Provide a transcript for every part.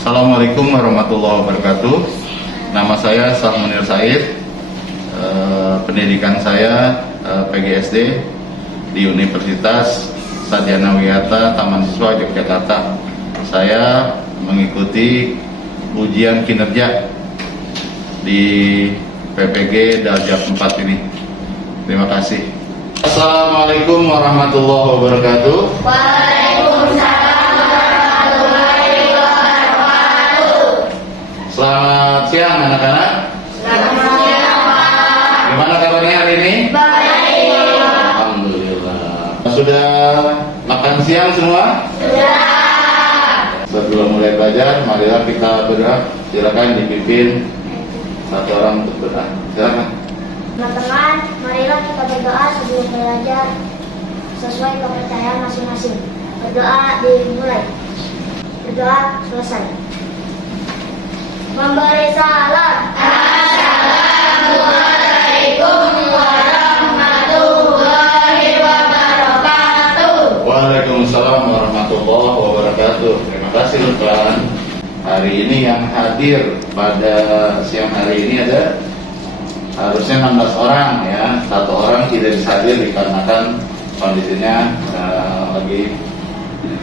Assalamualaikum warahmatullahi wabarakatuh. Nama saya Sahmunir Said. Pendidikan saya PGSD di Universitas Sadyana Wiyata Taman Siswa Yogyakarta. Saya mengikuti ujian kinerja di PPG Darjah 4 ini. Terima kasih. Assalamualaikum warahmatullahi wabarakatuh. Waalaikumsalam warahmatullahi wabarakatuh. Selamat siang anak-anak. Selamat siang, Pak. Gimana kabarnya hari ini? Baik. Alhamdulillah. Sudah makan siang semua? Sudah. Sebelum mulai belajar, marilah kita berdoa. Silakan dipimpin satu orang untuk berdoa. Silakan. Teman-teman, marilah kita berdoa sebelum belajar sesuai kepercayaan masing-masing. Berdoa dimulai. Berdoa selesai. Memberi salam. Assalamualaikum warahmatullahi wabarakatuh. Waalaikumsalam warahmatullahi wabarakatuh. Terima kasih Lukman. Hari ini yang hadir pada siang hari ini ada harusnya 16 orang ya. Satu orang tidak bisa hadir dikarenakan kondisinya lagi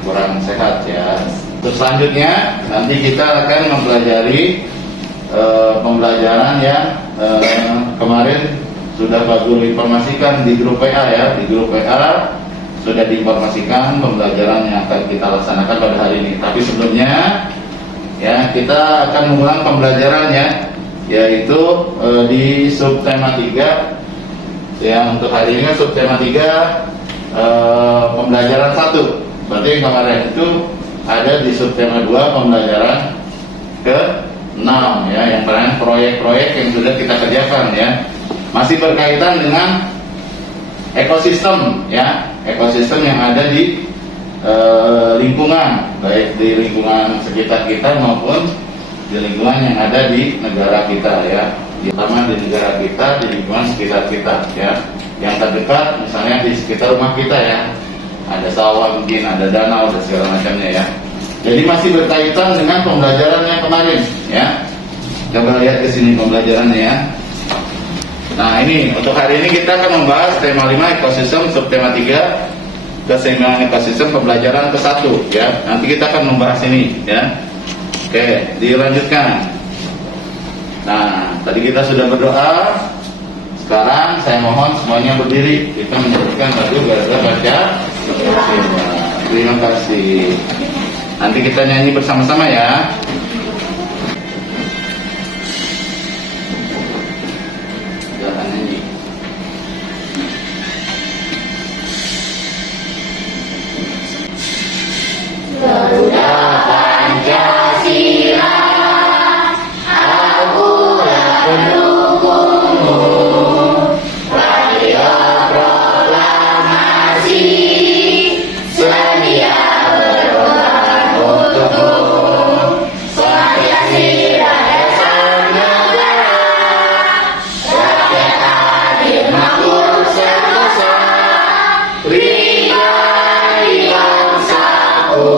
kurang sehat ya. Terus selanjutnya nanti kita akan mempelajari pembelajaran yang kemarin sudah Pak Guru informasikan di grup WA ya. Di grup WA sudah diinformasikan pembelajaran yang akan kita laksanakan pada hari ini. Tapi sebelumnya ya kita akan mengulang pembelajarannya, yaitu di subtema 3 yang untuk hari ini subtema 3 pembelajaran 1. Berarti yang kemarin itu ada di subtema 2 pembelajaran ke-6 ya, yang kemarin proyek-proyek yang sudah kita kerjakan ya. Masih berkaitan dengan ekosistem ya, ekosistem yang ada di lingkungan, baik di lingkungan sekitar kita maupun di lingkungan yang ada di negara kita ya. Terutama di negara kita, di lingkungan sekitar kita ya. Yang terdekat misalnya di sekitar rumah kita ya. Ada sawah mungkin, ada danau dan segala macamnya ya. Jadi masih berkaitan dengan pembelajaran yang kemarin ya. Coba lihat ke sini pembelajarannya ya. Nah, ini untuk hari ini kita akan membahas tema 5 ekosistem, subtema 3 keseimbangan ekosistem, pembelajaran ke-1 ya. Nanti kita akan membahas ini ya. Oke, dilanjutkan. Nah, tadi kita sudah berdoa. Sekarang saya mohon semuanya berdiri. Kita menyebutkan lagu Garuda Baca. Terima kasih. Nanti kita nyanyi bersama-sama ya. Jangan nyanyi. Garuda Pancasila, akulah pendukungmu. Radio proklamasi, sedia berkorban untukmu. Pancasila dasar negara, rakyat adil makmur sentosa, pribadi bangsaku.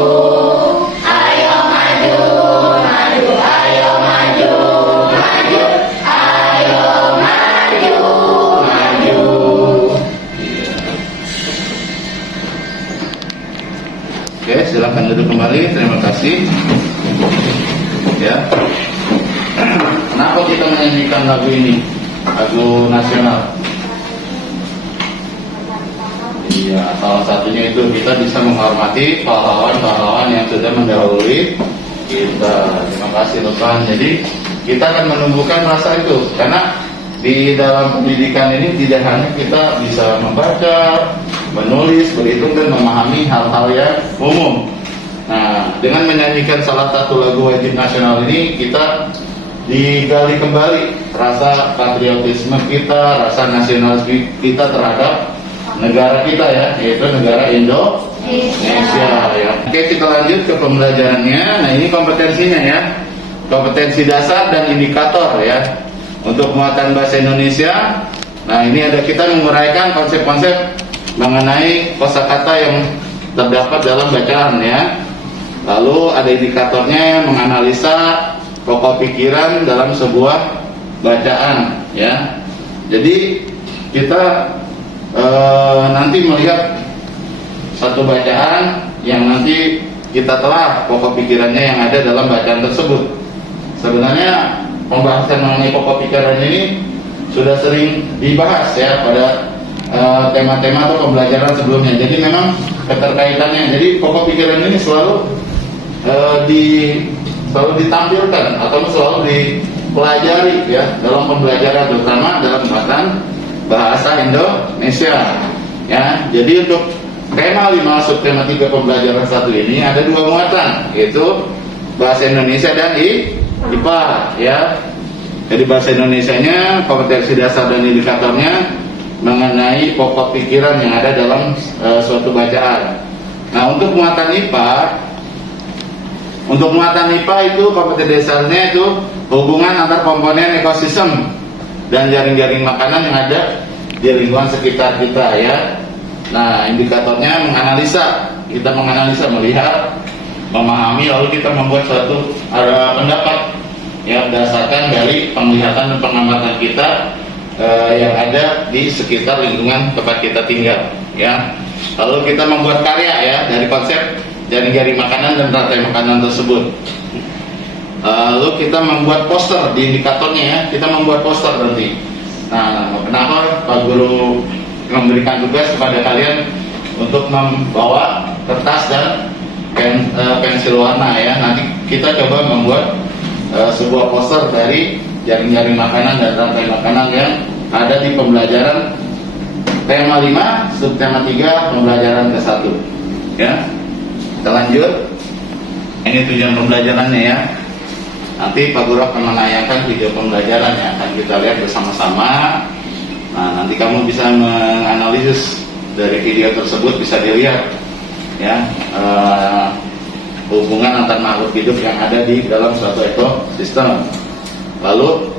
Ayo maju, maju, ayo maju, maju, ayo maju, maju. Oke, silakan duduk kembali. Terima kasih. Ya. Kenapa kita menyanyikan lagu ini? Lagu nasional. Iya, salah satunya itu kita bisa menghormati pahlawan-pahlawan yang sudah mendahului kita. Terima kasih Tuhan. Jadi kita akan menumbuhkan rasa itu, karena di dalam pendidikan ini tidak hanya kita bisa membaca, menulis, berhitung dan memahami hal-hal yang umum. Nah, dengan menyanyikan salah satu lagu wajib nasional ini, kita digali kembali rasa patriotisme kita, rasa nasionalisme kita terhadap negara kita ya, yaitu negara Indonesia ya. Oke, kita lanjut ke pembelajarannya. Nah, ini kompetensinya ya. Kompetensi dasar dan indikator ya. Untuk muatan bahasa Indonesia. Nah, ini ada kita menguraikan konsep-konsep mengenai kosakata yang terdapat dalam bacaan ya. Lalu ada indikatornya menganalisa pokok pikiran dalam sebuah bacaan, ya. Jadi kita nanti melihat satu bacaan yang nanti kita telah pokok pikirannya yang ada dalam bacaan tersebut. Sebenarnya pembahasan mengenai pokok pikiran ini sudah sering dibahas ya pada tema-tema atau pembelajaran sebelumnya. Jadi memang keterkaitannya. Jadi pokok pikiran ini selalu ditampilkan atau selalu dipelajari ya dalam pembelajaran, terutama dalam bahasa Indonesia. Ya, jadi untuk tema 5 subtema 3 pembelajaran 1 ini ada 2 muatan, yaitu bahasa Indonesia dan IPA ya. Jadi bahasa Indonesianya kompetensi dasar dan indikatornya mengenai pokok pikiran yang ada dalam suatu bacaan. Nah, untuk muatan IPA itu kompetensi dasarnya itu hubungan antar komponen ekosistem dan jaring-jaring makanan yang ada di lingkungan sekitar kita ya. Nah, indikatornya menganalisa, kita menganalisa, melihat, memahami, lalu kita membuat suatu pendapat ya berdasarkan dari penglihatan dan pengamatan kita yang ada di sekitar lingkungan tempat kita tinggal ya. Lalu kita membuat karya ya dari konsep jaring-jaring makanan dan rantai makanan tersebut. Lalu kita membuat poster di indikatornya ya, kita membuat poster nanti. Nah, kenapa Pak Guru memberikan tugas kepada kalian untuk membawa kertas dan pensil warna ya. Nanti kita coba membuat sebuah poster dari jaring-jaring makanan dan rantai makanan yang ada di pembelajaran tema 5 subtema 3 pembelajaran ke-1 ya. Kita lanjut. Ini tujuan pembelajarannya ya. Nanti Pak Guru akan menayangkan video pembelajaran yang akan kita lihat bersama-sama. Nah, nanti kamu bisa menganalisis dari video tersebut, bisa dilihat ya hubungan antar makhluk hidup yang ada di dalam suatu ekosistem. Lalu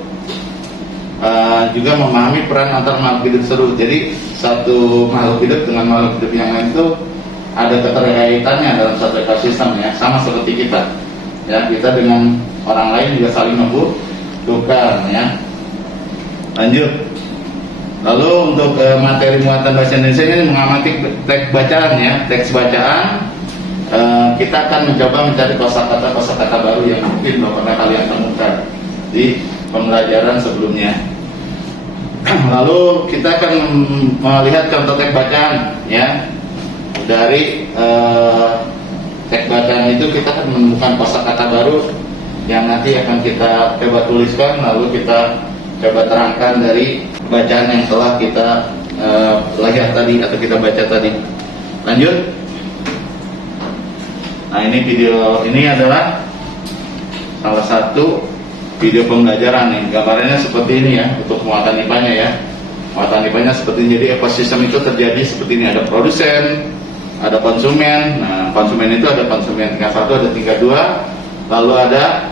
juga memahami peran antar makhluk hidup tersebut. Jadi satu makhluk hidup dengan makhluk hidup yang lain itu ada keterkaitannya dalam satu ekosistem ya, sama seperti kita. Ya, kita dengan orang lain juga saling membutuhkan ya. Lanjut. Lalu untuk materi muatan bahasa Indonesia ini mengamati teks bacaan ya, teks bacaan. Kita akan mencoba mencari kosakata baru yang mungkin belum pernah kalian temukan di pembelajaran sebelumnya. Lalu kita akan melihat contoh teks bacaan ya. Dari teks bacaan itu kita akan menemukan kosakata baru yang nanti akan kita coba tuliskan, lalu kita coba terangkan dari bacaan yang telah kita lihat tadi atau kita baca tadi. Lanjut. Nah, ini video ini adalah salah satu video pembelajaran nih. Gambarannya seperti ini ya untuk muatan IPA-nya ya. Muatan IPA-nya seperti ini. Jadi ekosistem itu terjadi seperti ini, ada produsen, ada konsumen. Nah, konsumen itu ada konsumen tingkat 1, ada tingkat 2, lalu ada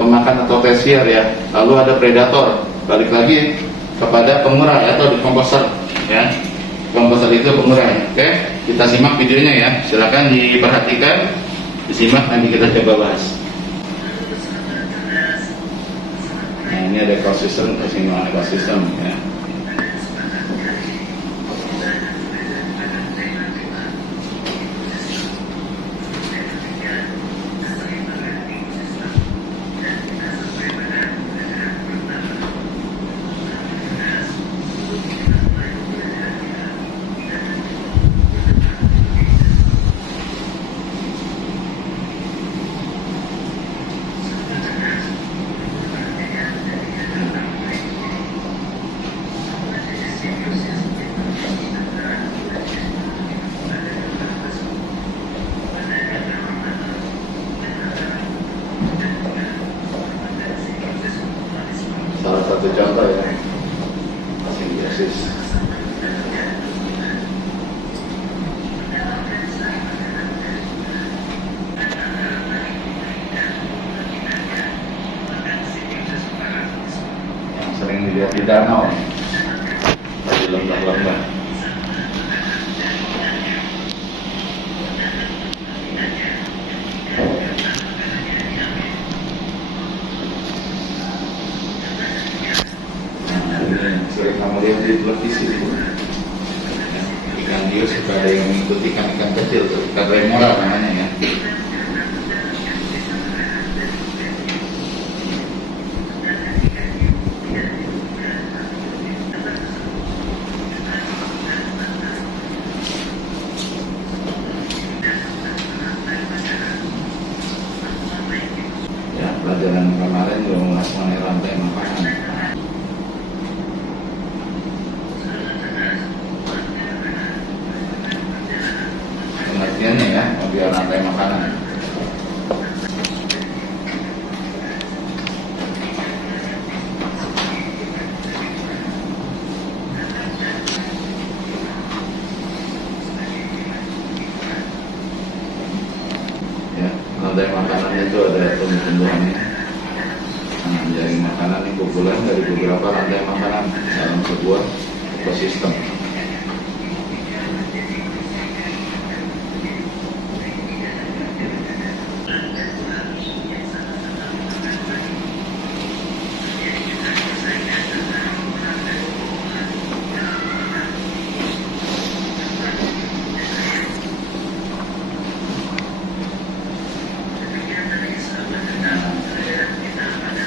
pemakan atau tersier ya, lalu ada predator, balik lagi kepada pengurang atau decomposer ya. Decomposer itu pengurang. Oke, kita simak videonya ya, silakan diperhatikan, disimak, nanti kita coba bahas. Nah, ini ada ekosistem, keseimbangan ekosistem ya. Salah satu contoh ya, simbiosis. Yang sering dilihat di danau, di lembah-lembah. mengikuti ikan kecil tuh, ikan remora namanya ya. Ya, pelajaran kemarin juga mengulas mengenai rantai makanan. Pengertiannya ya, biar rantai makanan. Ya, rantai makanan itu ada tumbuh-tumbuhannya. Nah, jaring makanan ini kumpulan dari beberapa rantai makanan dalam sebuah ekosistem.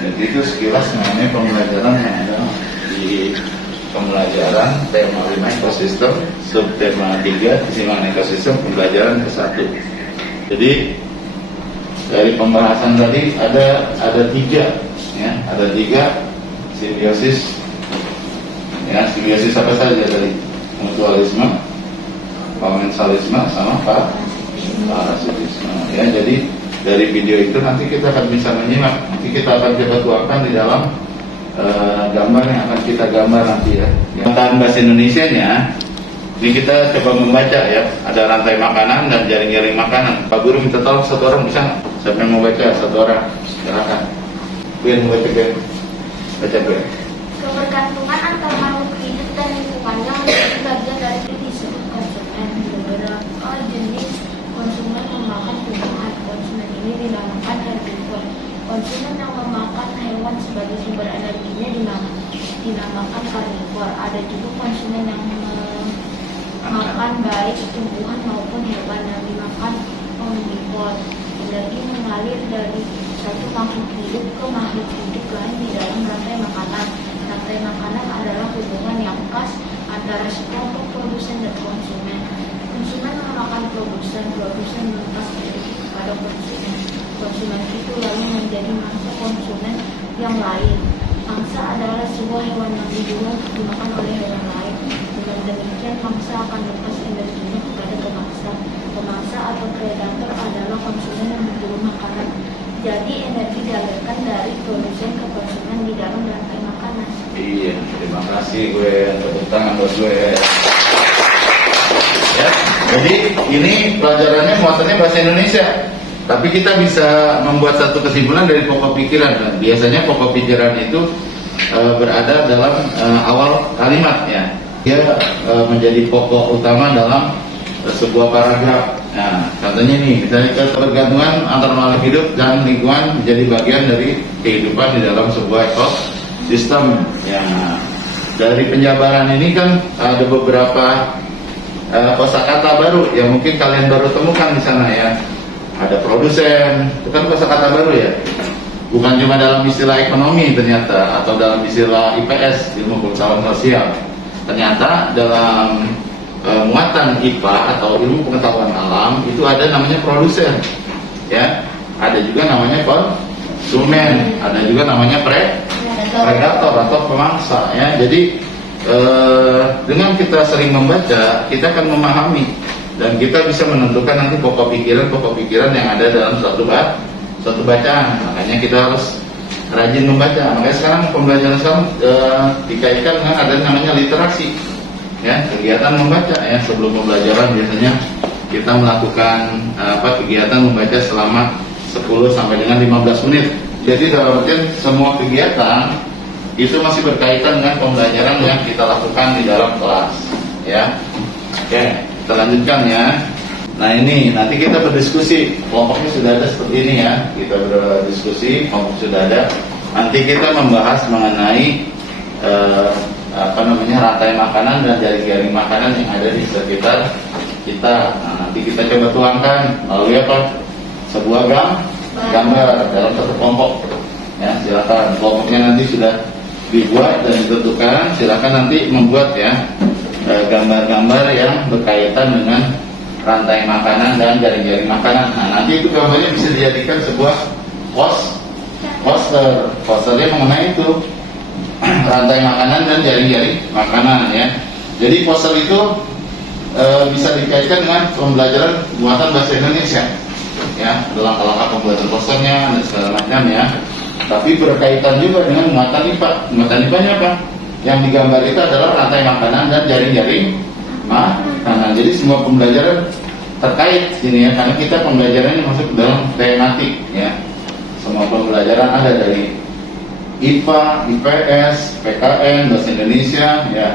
Jadi itu sekilas mengenai pembelajaran yang ada di pembelajaran tema 5 ekosistem, subtema 3 keseimbangan ekosistem, pembelajaran ke-1. Jadi dari pembahasan tadi ada tiga, ya, ada tiga simbiosis. Ya, simbiosis apa saja tadi? Mutualisme, komensalisme, sama parasitisme. Ya, jadi dari video itu nanti kita akan bisa menyimak. Nanti kita akan coba tuangkan di dalam gambar yang akan kita gambar nanti ya. Tentang bahasa Indonesianya, ini kita coba membaca ya. Ada rantai makanan dan jaring-jaring makanan. Pak Guru minta tolong satu orang bisa nggak? Siapa yang mau baca? Satu orang, silakan. Biar mau baca biar. Baca biar. Kebergantungan antara makhluk hidup dan lingkungannya menjadi bagian dari yang disebut konsumen. Beberapa jenis konsumen memakan tumbuhan. Konsumen ini dinamakan herbivor. Konsumen yang memakan hewan sebagai sumber energinya dinamakan karnivor. Ada juga konsumen yang memakan baik tumbuhan maupun hewan yang dimakan omnivor. Energi mengalir dari satu makhluk hidup ke makhluk hidup lain di dalam rantai makanan. Rantai makanan adalah hubungan yang khas antara sekelompok produsen dan konsumen. Konsumen memakan produsen melepas energi kepada konsumen. Konsumen itu lalu menjadi mangsa konsumen yang lain. Mangsa adalah sebuah hewan yang dibunuh untuk dimakan oleh hewan lain. Dengan demikian, mangsa akan lepas energinya kepada pemangsa. Pemangsa atau predator adalah konsumen yang berburu makanan. Jadi energi dialirkan dari produsen ke konsumen di dalam rantai makanan. Iya, terima kasih gue. Tepuk tangan buat gue. Ya, jadi ini pelajarannya muatannya bahasa Indonesia. Tapi kita bisa membuat satu kesimpulan dari pokok pikiran. Dan biasanya pokok pikiran itu berada dalam awal kalimat ya. Dia menjadi pokok utama dalam sebuah paragraf. Nah, contohnya nih, misalnya ketergantungan antara makhluk hidup dan lingkungan menjadi bagian dari kehidupan di dalam sebuah ekosistem. Ya, dari penjabaran ini kan ada beberapa kosakata baru yang mungkin kalian baru temukan di sana ya. Ada produsen, itu kan kosakata baru ya. Bukan cuma dalam istilah ekonomi ternyata, atau dalam istilah IPS, ilmu pengetahuan sosial. Ternyata dalam muatan IPA atau ilmu pengetahuan alam itu ada namanya produsen, ya. Ada juga namanya konsumen, ada juga namanya predator atau pemangsa, ya. Jadi dengan kita sering membaca, kita akan memahami dan kita bisa menentukan nanti pokok pikiran yang ada dalam suatu bacaan. Makanya kita harus rajin membaca. Makanya sekarang pembelajaran sekarang dikaitkan dengan ada namanya literasi, ya, kegiatan membaca. Ya, sebelum pembelajaran biasanya kita melakukan kegiatan membaca selama 10 sampai dengan 15 menit. Jadi dalam artian semua kegiatan itu masih berkaitan dengan pembelajaran yang kita lakukan di dalam kelas, ya. Oke, kita lanjutkan ya. Nah ini nanti kita berdiskusi, kelompoknya sudah ada seperti ini ya. Kita berdiskusi, kelompok sudah ada. Nanti kita membahas mengenai rantai makanan dan jaring-jaring makanan yang ada di sekitar kita. Nah, nanti kita coba tuangkan melalui apa? Sebuah gambar dalam satu kelompok. Ya, silakan. Kelompoknya nanti sudah dibuat dan ditentukan. Silakan nanti membuat ya gambar-gambar yang berkaitan dengan rantai makanan dan jaring-jaring makanan. Nah, nanti itu gambarnya bisa dijadikan sebuah poster. Posternya mengenai itu rantai makanan dan jaring-jaring makanan ya. Jadi poster itu bisa dikaitkan dengan pembelajaran buatan bahasa Indonesia ya, dalam langkah pembuatan posternya dan segala macam ya. Tapi berkaitan juga dengan muatan IPA. Muatan IPA-nya apa? Yang digambar itu adalah rantai makanan dan jaring-jaring makanan. Jadi semua pembelajaran terkait sini ya, karena kita pembelajarannya masuk dalam tematik ya. Semua pembelajaran ada dari IPA, IPS, PKN, bahasa Indonesia ya.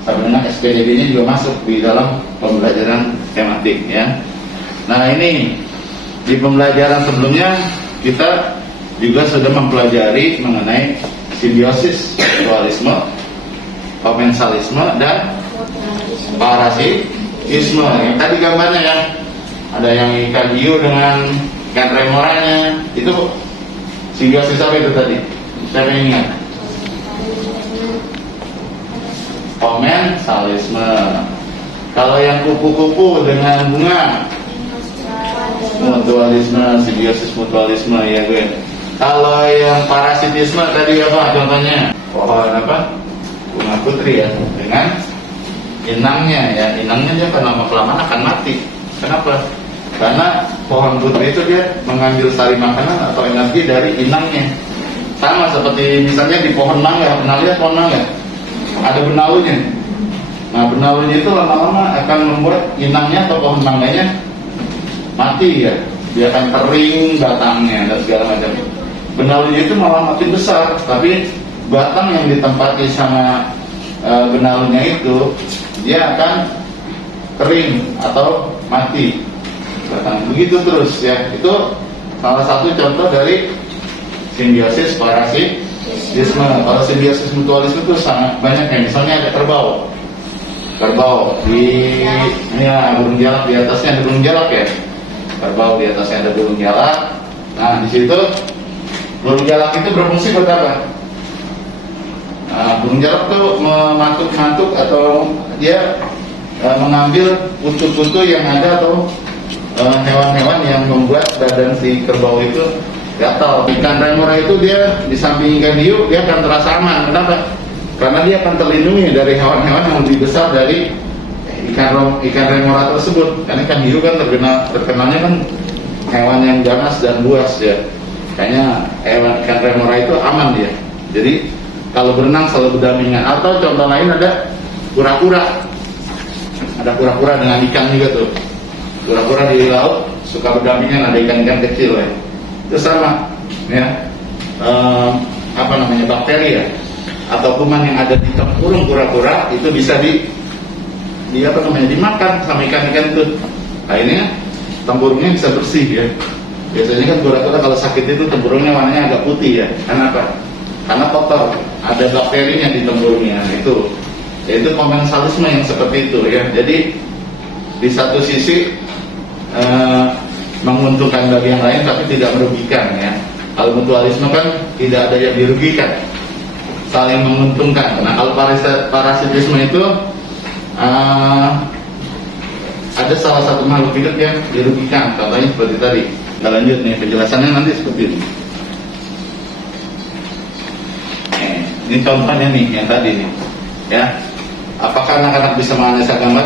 Sampai dengan SPDB-nya juga masuk di dalam pembelajaran tematik ya. Nah, ini di pembelajaran sebelumnya kita juga sudah mempelajari mengenai simbiosis, mutualisme, komensalisme, dan parasitisme. Yang tadi gambarnya ya, ada yang ikan hiu dengan ikan remoranya. Itu simbiosis apa itu tadi? Siapa yang ingat? Komensalisme. Kalau yang kupu-kupu dengan bunga, mutualisme, simbiosis mutualisme ya gue. Kalau yang parasitisme tadi apa contohnya? Pohon apa? Bunga putri ya, dengan inangnya ya. Inangnya dia kan lama-kelamaan akan mati. Kenapa? Karena pohon putri itu dia mengambil sari makanan atau energi dari inangnya. Sama seperti misalnya di pohon mangga, pernah lihat pohon mangga? Ada benalunya. Nah, benalunya itu lama-lama akan membuat inangnya atau pohon mangganya mati ya. Dia akan kering batangnya dan segala macam. Benalunya itu malah makin besar, tapi batang yang ditempati sama benalunya itu dia akan kering atau mati batang. Begitu terus ya. Itu salah satu contoh dari simbiosis parasitisme. Kalau simbiosis mutualisme itu sangat banyak ya. Misalnya ada kerbau di ya, burung jalak, di atasnya ada burung jalak ya. Kerbau di atasnya ada burung jalak. Nah, di situ burung jalak itu berfungsi buat apa? Nah, burung jalak itu mematuk-matuk atau dia mengambil kutu-kutu yang ada atau hewan-hewan yang membuat badan si kerbau itu gatal. Ikan remora itu dia di samping ikan hiu dia akan terasa aman. Kenapa? Karena dia akan terlindungi dari hewan-hewan yang lebih besar dari ikan remora tersebut. Karena ikan hiu kan terkenalnya kan hewan yang ganas dan buas ya. Kayaknya ikan remora itu aman dia. Jadi kalau berenang selalu berdampingan. Atau contoh lain ada kura-kura. Ada kura-kura dengan ikan juga tuh. Kura-kura di laut suka berdampingan, ada ikan-ikan kecil ya. Itu sama ya. Bakteri ya atau kuman yang ada di tempurung kura-kura itu bisa dimakan sama ikan-ikan itu. Akhirnya tempurungnya bisa bersih ya. Biasanya kan kura-kura kalau sakit itu tempurungnya warnanya agak putih ya. Kenapa? Karena kotor, ada bakterinya di tempurungnya. Itu komensalisme yang seperti itu ya. Jadi di satu sisi menguntungkan bagi yang lain tapi tidak merugikan ya. Kalau mutualisme kan tidak ada yang dirugikan, saling menguntungkan. Nah, kalau parasitisme itu ada salah satu makhluk hidup yang dirugikan. Contohnya seperti tadi. Kita lanjut nih, penjelasannya nanti seperti ini. Ini contohnya nih yang tadi nih ya. Apakah anak-anak bisa menganalisa gambar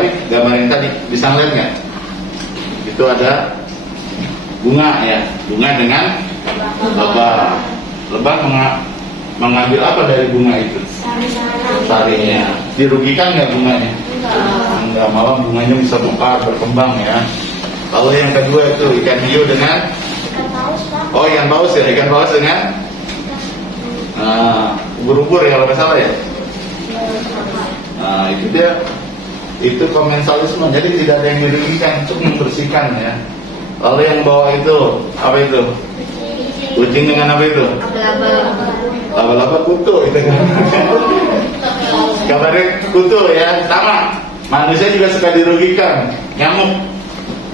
yang tadi? Bisa ngeliat nggak? Itu ada bunga ya, bunga dengan lebah. Lebah mengambil apa dari bunga itu? Sarinya. Dirugikan nggak bunganya? Enggak, malah bunganya bisa mekar, berkembang ya. Lalu yang kedua itu ikan hiu dengan Ikan paus, Pak. Oh, ikan paus ya, ikan paus dengan ubur-ubur ya kalau nggak salah ya. Nah, itu dia, itu komensalisme. Jadi tidak ada yang dirugikan, untuk membersihkan ya. Lalu yang bawah itu apa itu? Kucing dengan apa itu? Laba-laba kutu itu kan. Kabarnya kutu ya, sama. Manusia juga suka dirugikan. Nyamuk.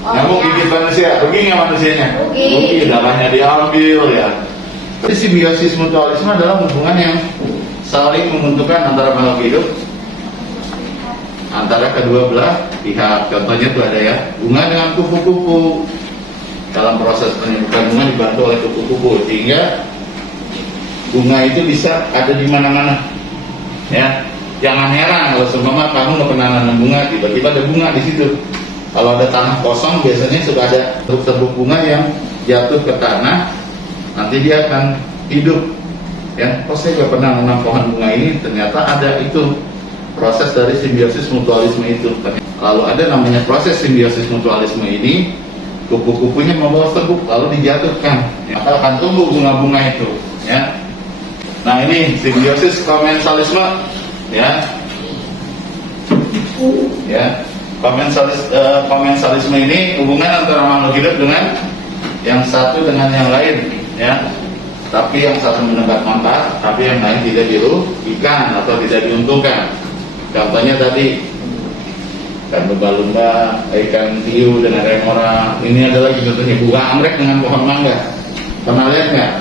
Oh, Nyamuk iya. gigit manusia. Rugi nggak manusianya? Rugi. Darahnya diambil ya. Jadi simbiosis mutualisme adalah hubungan yang saling menguntungkan antara makhluk hidup, antara kedua belah pihak. Contohnya tuh ada ya, bunga dengan kupu-kupu. Dalam proses penyembuhan bunga dibantu oleh kupu-kupu, sehingga bunga itu bisa ada di mana-mana. Ya, jangan heran kalau seumpama kamu nggak pernah nanam bunga, tiba-tiba ada bunga di situ. Kalau ada tanah kosong, biasanya suka ada serbuk bunga yang jatuh ke tanah, nanti dia akan hidup. Ya, oh saya nggak pernah nanam pohon bunga ini, ternyata ada itu proses dari simbiosis mutualisme itu. Lalu ada namanya proses simbiosis mutualisme ini, kupu-kupunya membawa serbuk lalu dijatuhkan, maka akan tumbuh bunga-bunga itu. Ya. Nah ini simbiosis komensalisme, ya. Ya, komensalisme ini hubungan antara makhluk hidup dengan yang satu dengan yang lain, ya. Tapi yang satu mendapat manfaat, tapi yang lain tidak dirugikan atau tidak diuntungkan. Contohnya tadi ikan lumba-lumba, ikan hiu dengan remora. Ini adalah contohnya bunga anggrek dengan pohon mangga. Pernah lihat nggak?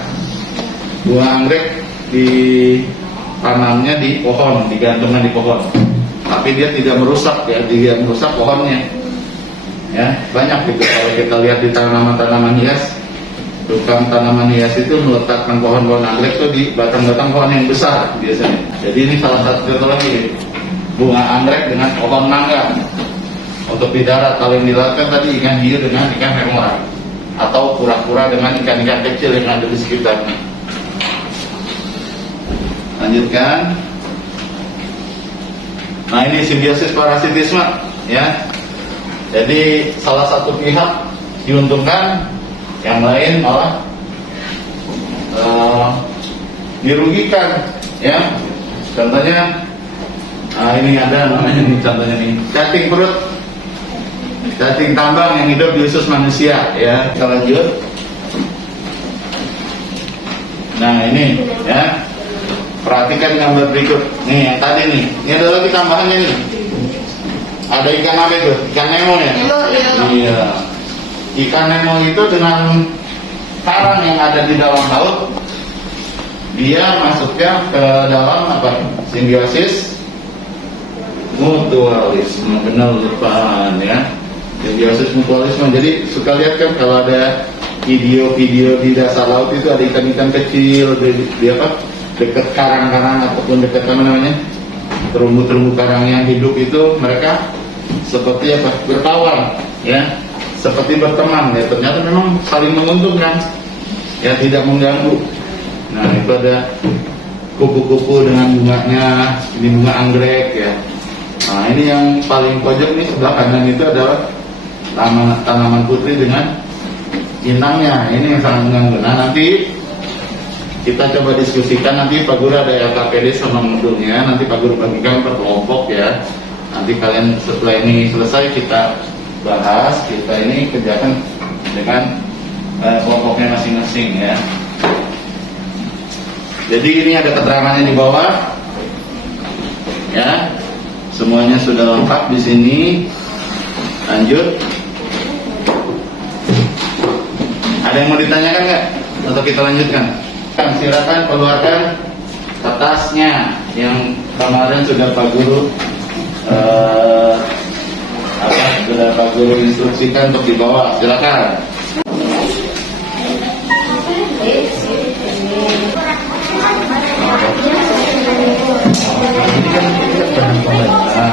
Bunga anggrek ditanamnya di pohon, digantungkan di pohon. Tapi dia tidak merusak ya, dia merusak pohonnya. Ya, banyak gitu kalau kita lihat di tanaman-tanaman hias. Tukang tanaman hias itu meletakkan pohon-pohon anggrek itu di batang-batang pohon yang besar biasanya. Jadi ini salah satu contoh lagi, bunga anggrek dengan pohon mangga. Untuk di darat, kalau yang dilakukan tadi ikan hiu dengan ikan remora, atau kura-kura dengan ikan-ikan kecil yang ada di sekitarnya. Lanjutkan. Nah ini simbiosis parasitisme, ya. Jadi salah satu pihak diuntungkan, yang lain malah dirugikan, ya. Contohnya, ini ada namanya nih, contohnya nih, cacing perut, cacing tambang yang hidup di usus manusia, ya. Kita lanjut. Nah ini, ya. Perhatikan gambar berikut. Nih yang tadi nih. Ini ada lagi tambahannya nih. Ada ikan apa itu? Ikan Nemo ya? Iya. Ikan Nemo itu dengan karang yang ada di dalam laut, dia masuknya ke dalam apa? Simbiosis mutualisme. Benar lupakan ya. Simbiosis mutualisme. Jadi suka lihat kan kalau ada video-video di dasar laut itu ada ikan-ikan kecil di apa? Dekat karang-karang ataupun dekat apa namanya, terumbu-terumbu karang yang hidup itu, mereka seperti apa, berkawan, ya, seperti berteman, ya. Ternyata memang saling menguntungkan, ya, tidak mengganggu. Nah itu ada kupu-kupu dengan bunganya, ini bunga anggrek, ya. Nah ini yang paling pojok nih sebelah kanan itu adalah tanaman putri dengan inangnya, ini yang sangat mengganggu. Nah nanti kita coba diskusikan, nanti Pak Guru ada LKPD sama modulnya, nanti Pak Guru bagikan per kelompok ya. Nanti kalian setelah ini selesai kita bahas, kita ini kerjakan dengan kelompoknya masing-masing ya. Jadi ini ada keterangannya di bawah ya, semuanya sudah lengkap di sini. Lanjut. Ada yang mau ditanyakan nggak? Atau kita lanjutkan? Silakan keluarkan kertasnya yang kemarin sudah Pak Guru sudah Pak Guru instruksikan untuk dibawa. Silakan. Ini kan bahan pembelajaran.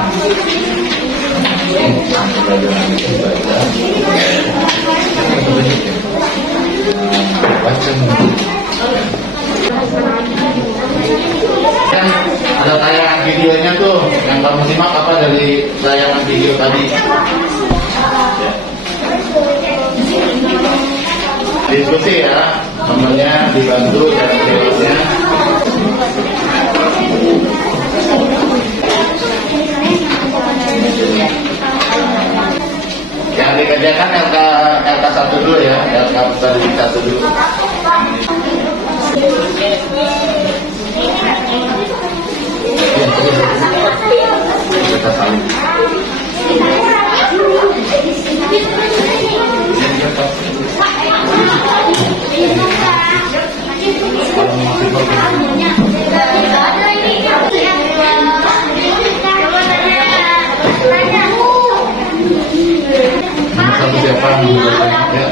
Kan ada tayangan videonya tuh, yang kamu simak apa dari tayangan video tadi? Ya. Diskusi ya, temennya dibantu dan videonya. Yang dikerjakan LK1 dulu ya, LK tadi 1 dulu. Kita saling. sekarang ya.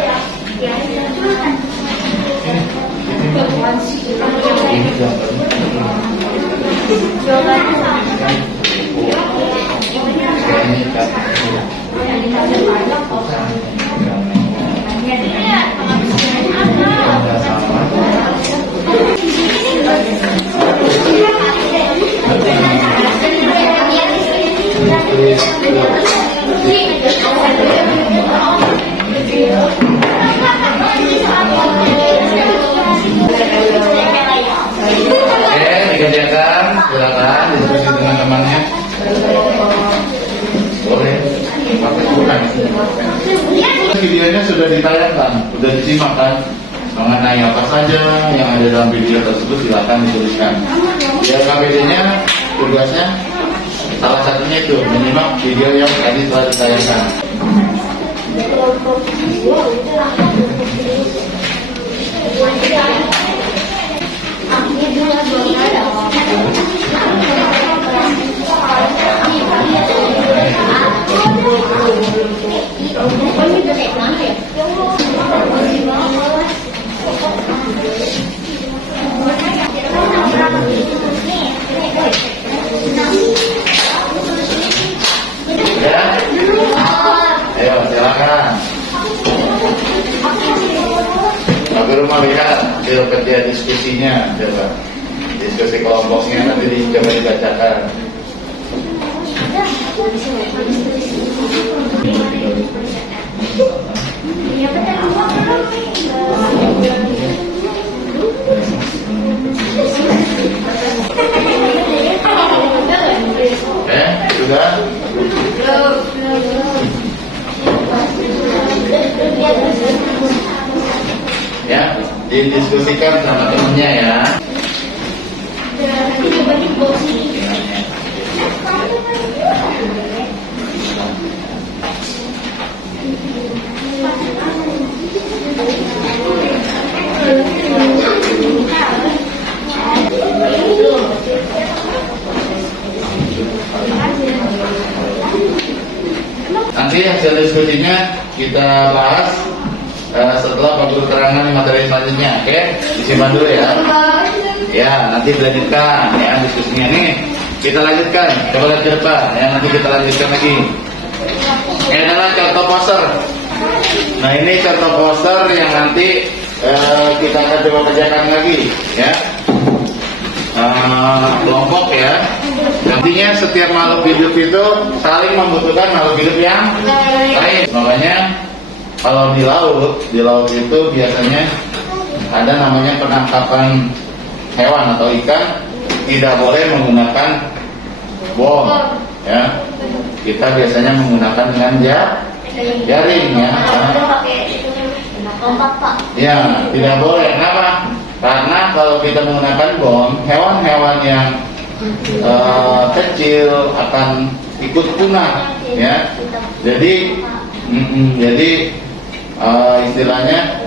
Ini dikerjakan, silakan diskusi dengan temannya. Boleh. Videonya sudah ditayangkan, sudah disimak kan? Mengenai apa saja yang ada dalam video tersebut silakan dituliskan. Ya, KBD-nya tugasnya salah satunya itu menyimak video yang tadi telah ditayangkan. Ya, ayo silakan. Bagi rumah lihat hasil kerja diskusinya, coba diskusi kelompoknya nanti coba dibacakan. Sudah? Ya, didiskusikan sama temennya ya. Nanti hasil diskusinya kita bahas setelah Pak Guru terangkan materi selanjutnya, oke? Disimpan dulu ya. Ya, nanti dilanjutkan ya diskusinya nih. Kita lanjutkan, coba lihat ke depan ya, nanti kita lanjutkan lagi. Ini adalah contoh poster. Nah, ini contoh poster yang nanti kita akan coba kerjakan lagi ya. Kelompok ya. Nantinya setiap makhluk hidup itu saling membutuhkan makhluk hidup yang lain. Makanya kalau di laut itu biasanya ada namanya penangkapan hewan atau ikan tidak boleh menggunakan bom ya. Kita biasanya menggunakan dengan jaring ya. Ya, tidak boleh. Kenapa? Karena kalau kita menggunakan bom, hewan-hewan yang kecil akan ikut punah ya. Jadi istilahnya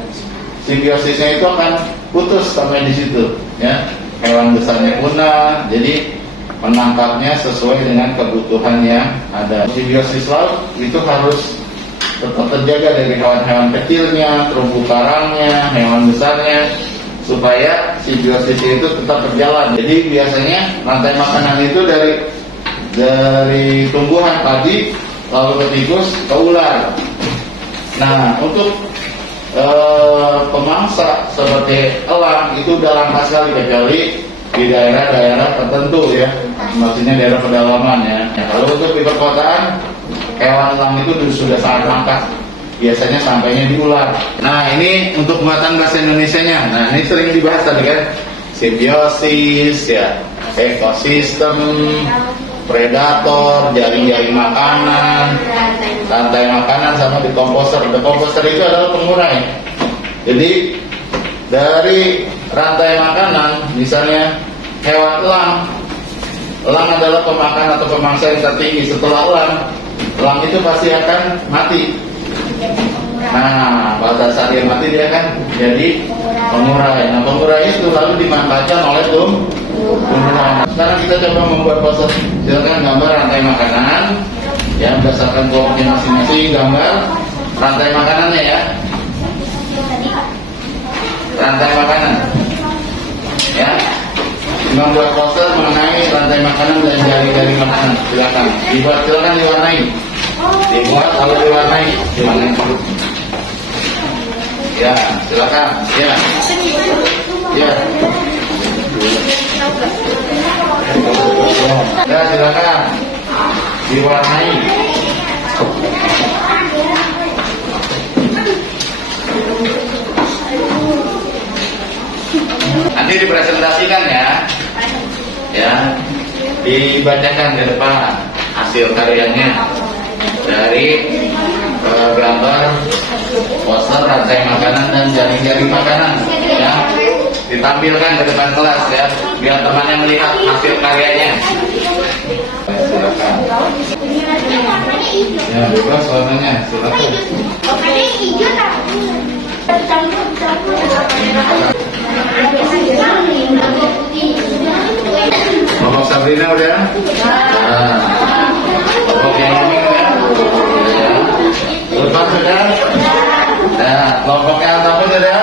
simbiosisnya itu akan putus sampai di situ ya. Hewan besarnya punah, jadi menangkapnya sesuai dengan kebutuhan yang ada. Simbiosis laut itu harus tetap terjaga dari hewan-hewan kecilnya, terumbu karangnya, hewan besarnya, supaya simbiosis itu tetap berjalan. Jadi biasanya rantai makanan itu dari tumbuhan tadi lalu ke tikus ke ular. Nah, untuk pemangsa seperti elang itu udah langka sekali kecuali di daerah-daerah tertentu ya, maksudnya daerah pedalaman ya. Kalau untuk di perkotaan hewan elang itu sudah sangat langka, biasanya sampainya di ular. Nah, ini untuk buatan bahasa Indonesianya. Nah, ini sering dibahas tadi kan, simbiosis ya, ekosistem, predator, jaring-jaring makanan, rantai makanan, sama dekomposer. Dekomposer itu adalah pengurai. Jadi dari rantai makanan, misalnya hewan elang adalah pemakan atau pemangsa yang tertinggi. Setelah elang itu pasti akan mati. Nah, pada saat dia mati dia akan jadi pengurai. Nah, pengurai itu lalu dimanfaatkan oleh tumbuhan. Sekarang kita coba membuat poster. Silakan gambar rantai makanan yang berdasarkan kelompoknya masing-masing, gambar rantai makanannya ya. Rantai makanan. Ya. Membuat poster mengenai rantai makanan dan jari-jari makanan. Silakan. Silakan diwarnai. Dibuat lalu diwarnai. Diwarnai. Ya, silakan. Ya. Ya. Ya, silakan. Diwarnai. Nanti dipresentasikan ya. Ya. Dibacakan di depan hasil karyanya dari gambar poster rantai makanan dan jari-jari makanan ya. Ditampilkan ke depan kelas ya, biar temannya melihat hasil karyanya. Silakan. Ya, bebas warnanya, silakan. Kelompok Sabrina udah? Nah, kelompok yang ini udah? Ya. Lepas sudah? Nah, kelompoknya apa sudah?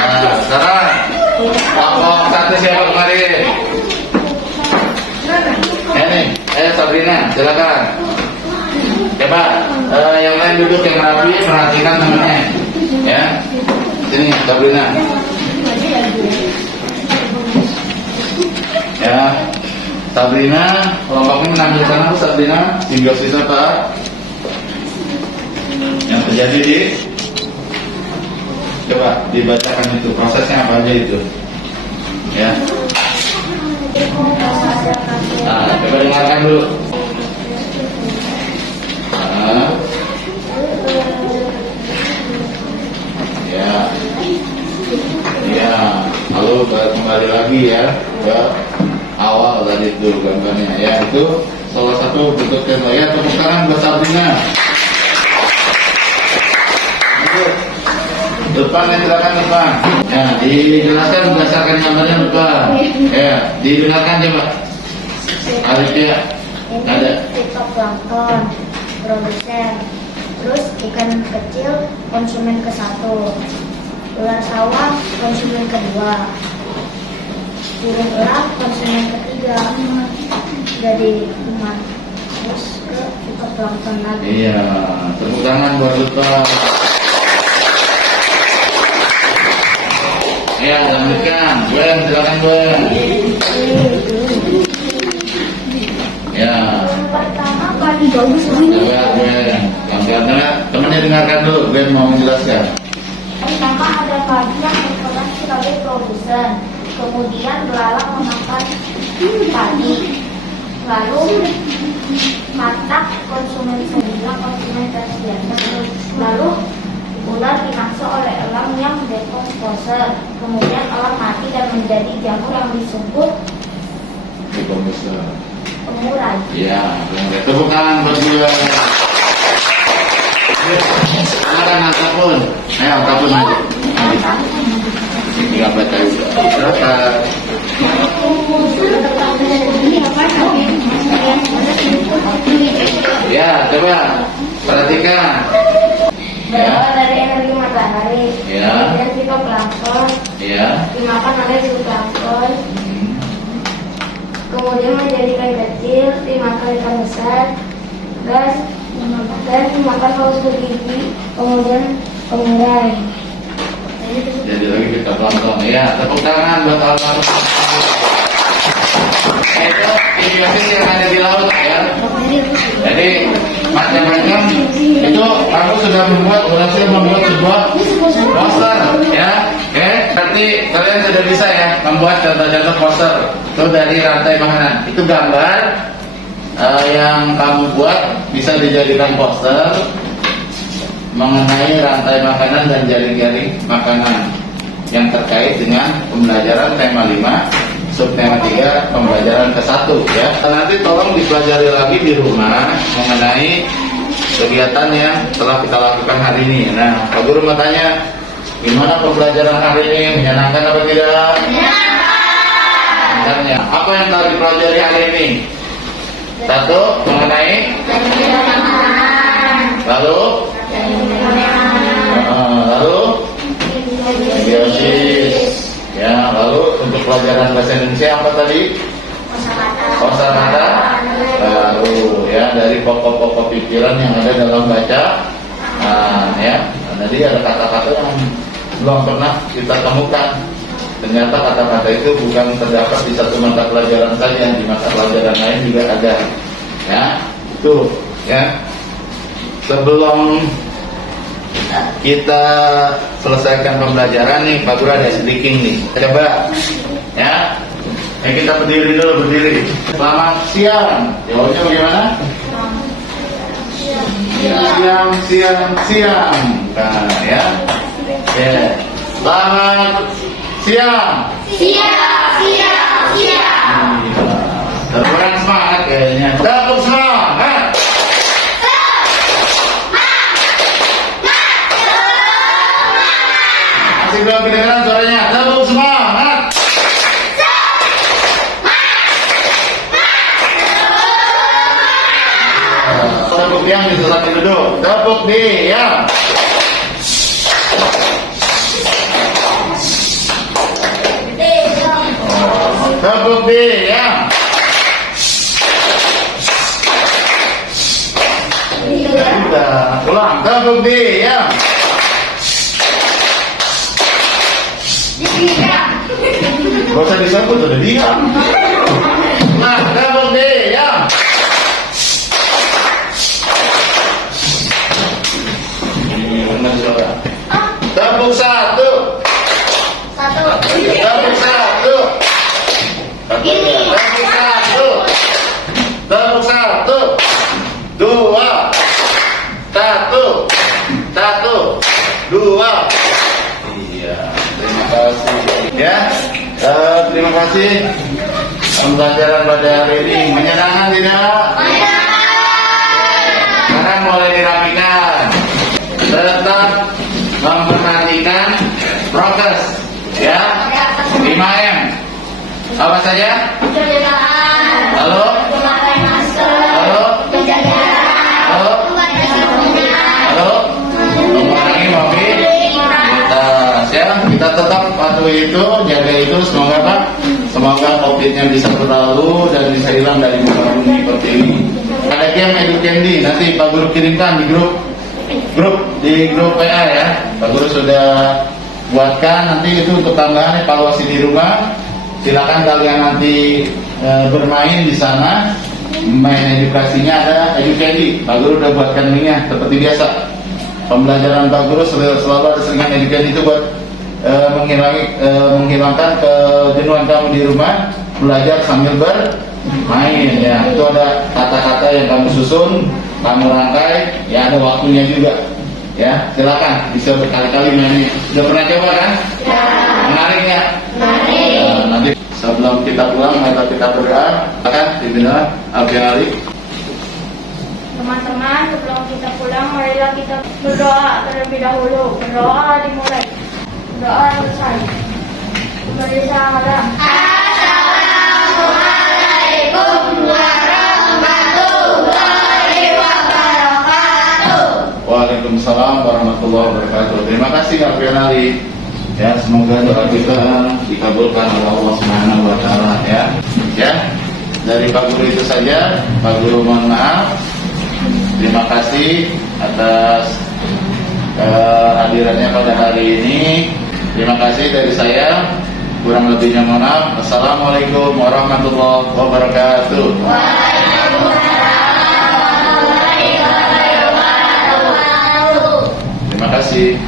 Nah, sekarang kelompok satu siapa kemarin? Sabrina, silakan. Coba yang lain duduk yang rapi, perhatikan temannya. Ya, sini Sabrina. Ya, Sabrina, kelompoknya mengambil sana Sabrina, tinggal sisa Pak. Yang terjadi di, coba dibacakan itu prosesnya apa aja itu. Ya. Nah, coba dengarkan dulu. Nah. Ya. Ya, lalu kembali lagi ya ke awal tadi itu gambarnya. Ya, itu salah satu bentuk tema. Ya, tepuk tangan buat Sabrina. Depan, silakan depan. Ya, dijelaskan berdasarkan gambarnya depan. Ya, didengarkan coba. Harusnya ada. Fitoplankton, produsen. Terus ikan kecil konsumen ke-1. Ular sawah konsumen ke-2. Burung elang konsumen ke-3. Jadi umat. Terus ke fitoplankton lagi. Iya, tepuk tangan buat depan. Ya, lanjutkan. Gwen, silakan Gwen. Ya. Pertama paling bagus Ya, Gwen. Temannya dengarkan dulu. Gwen mau menjelaskan. Pertama ada padi yang berperan sebagai produsen. Kemudian belalang memakan padi. Lalu matak konsumen semula, konsumen tersier. Lalu ular dimaksud oleh elang yang dekompose. Kemudian elang mati dan menjadi jamur yang disebut pemurai. Iya, tepuk tangan buat gue. Silakan angkapun. Ayo angkapun aja. Tinggal baca juga. Silakan. Ya, coba perhatikan. Berawal dari energi matahari. Ya. Kemudian fitoplankton. Ya. Dimakan oleh zooplankton. Kemudian menjadi ikan kecil, dimakan ikan besar, dan dimakan paus bergigi, kemudian pemurai. Jadi lagi kita tonton ya, tepuk tangan buat Allah. Itu ikan yang ada di laut ya. Jadi macam-macam itu aku sudah berhasil membuat sebuah poster ya. Oke, berarti kalian sudah bisa ya membuat contoh-contoh poster itu dari rantai makanan. Itu gambar yang kamu buat bisa dijadikan poster mengenai rantai makanan dan jaring-jaring makanan yang terkait dengan pembelajaran tema 5, subtema 3, pembelajaran ke-1 ya. Nanti tolong dipelajari lagi di rumah mengenai kegiatan yang telah kita lakukan hari ini. Nah, Pak Guru mau tanya, gimana pembelajaran hari ini? Menyenangkan apa tidak? Menyenangkan. Apa yang telah dipelajari hari ini? 1, mengenai. Lalu simbiosis. Ya, lalu untuk pelajaran bahasa Indonesia apa tadi? Kosakata baru, ya, dari pokok-pokok pikiran yang ada dalam baca. Nah, ya, jadi ada kata-kata yang belum pernah kita temukan. Ternyata kata-kata itu bukan terdapat di satu mata pelajaran saja, di mata pelajaran lain juga ada. Ya, itu, ya. Sebelum kita selesaikan pembelajaran nih, Pak Guru ada speaking nih. Coba, ya. Kita berdiri dulu, berdiri. Selamat siang. Jawabnya bagaimana? Siang. Nah, ya. Ya. Selamat siang. Terkurang semangat kayaknya. Tepuk semangat. Masih belum kedengeran suaranya. Tepuk semangat. Tepuk diam bisa sambil duduk. Tepuk diam. Tepuk diam. Sudah, ulang. Tepuk diam. Gak usah disebut, udah diam. Nah, tepuk diam. Tepuk satu. Tepuk satu. Tepuk satu. Dua. Satu. Dua. Iya. Terima kasih. Ya. Terima kasih. Pembelajaran pada hari ini menyenangkan tidak? Sekarang mulai dirapikan. Tetap memperhatikan prokes, ya. 5M. Apa saja? Halo? Mengurangi mobilitas, ya. Kita tetap patuhi itu, jaga itu. Semoga Pak, semoga COVID-nya bisa berlalu dan bisa hilang dari muka bumi seperti ini. Ada game Edu Candy, nanti Pak Guru kirimkan di grup PA, ya. Pak Guru sudah buatkan, nanti itu untuk tambahan evaluasi di rumah. Silakan kalian nanti bermain di sana. Main edukasinya ada Edu Candy. Pak Guru udah buatkan linknya seperti biasa. Pembelajaran Pak Guru selalu ada seringan Edu Candy itu buat menghilangkan kejenuhan kamu di rumah, belajar sambil bermain, ya. Itu ada kata-kata yang kamu susun, kamu rangkai, ya, ada waktunya juga, ya. Silakan bisa berkali-kali main. Sudah pernah coba kan? Ya. Menarik ya? Menarik. Nanti sebelum kita pulang atau kita berdoa, akan pimpinan Ali. Teman-teman, sebelum kita pulang, marilah kita berdoa terlebih dahulu. Berdoa dimulai. Doa selesai. Assalamualaikum warahmatullahi wabarakatuh. Waalaikumsalam warahmatullahi wabarakatuh. Terima kasih Alfian Ali. Ya, semoga doa kita dikabulkan oleh Allah Subhanahu wa taala, ya. Ya. Dari Pak Guru itu saja. Pak Guru mohon maaf. Terima kasih atas kehadirannya pada hari ini. Terima kasih dari saya. Kurang lebihnya mohon maaf. Assalamualaikum warahmatullahi wabarakatuh. Terima kasih.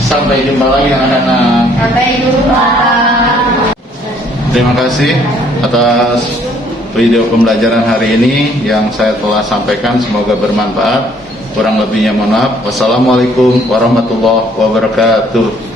Sampai jumpa lagi anak-anak. Sampai jumpa. Terima kasih atas video pembelajaran hari ini yang saya telah sampaikan. Semoga bermanfaat. Kurang lebihnya mohon maaf. Wassalamualaikum warahmatullahi wabarakatuh.